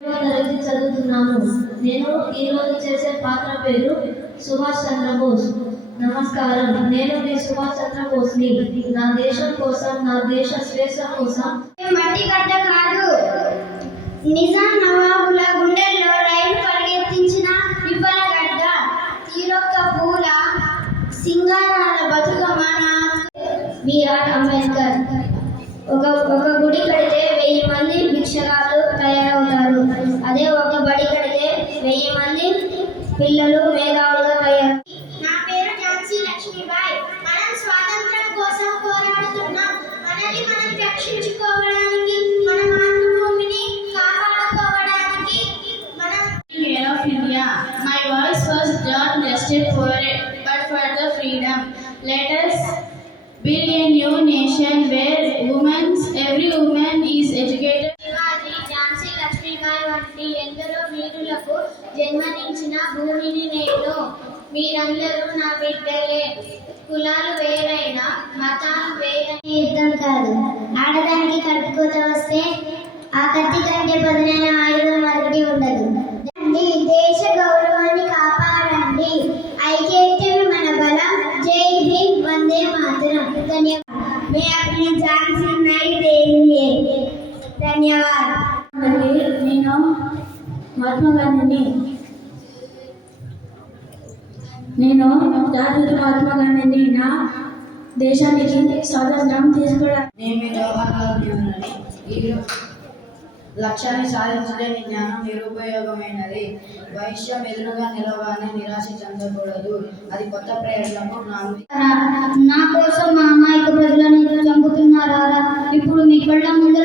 తరగతి చదువుతున్నాను. నేను ఈరోజు చేసే పాత్ర పేరు సుభాష్ చంద్రబోస్. నమస్కారం, నేను మీ సుభాష్ చంద్రబోస్ని. నా దేశం కోసం, నా దేశ స్వేచ్ఛ కోసం మట్టి గడ్డ కాదు, నిజాం నవాబుల గుండెల్లో రైలు పరిగెత్తించిన విఫల గడ్డ, తీరొక్క పూల సింగారాల బతుకమ్మ. బిఆర్ అంబేద్కర్. ఒక గుడి కడితే 1000 మంది భిక్షగాళ్ళు తయారవుతారు. అదే ఒక బడి కడితే 1000 మంది పిల్లలు మేధావులుగా తయారు. నా పేరు ఝాన్సీ లక్ష్మీబాయి. మనం స్వాతంత్రం కోసం పోరాడుతున్నాం. మనల్ని మనం రక్షించుకోవడానికి, మన మాతృభూమిని కాపాడుకోవడానికి మనం of India. My voice was not just for it, but for the freedom. Let us build a new nation where every woman is educated. Shivaji, Jhansi Lakshmibai వంటి ఎందరో వీరులకు జన్మనిచ్చిన భూమిని నేను. మీరందరూ నా బిడ్డలే. కులాలు వేరైనా, మతాలు వేరైన యుద్ధం కాదు. ఆడదానికి కట్టుకోత వస్తే ఆ కత్తి కంటే పదునైన ఆయుధం మరొకటి ఉండదు. దేశ గౌరవాన్ని కాపాడండి. ఐక్యత్యమే మన బలం. జై హింద్, వందే మాతరం. ధన్యవాదాలు. నేను మహాత్మా గాంధీని. జాతీయ మహాత్మా గాంధీని. నా దేశానికి స్వాతంత్రం తీసుకురావడానికి నేను జవహర్లాల్ నెహ్రూని. ఈ లక్ష్యాన్ని సాధించలేని జ్ఞానం నిరుపయోగమైనది. భవిష్యం ఎదురుగా నిలవగానే నిరాశ చెందకూడదు. అది కొత్త ప్రేరణకు నా కోసం మా అమాయక ప్రజలను చంపుతున్నారా? ఇప్పుడు మీ కళ్ళ ముందు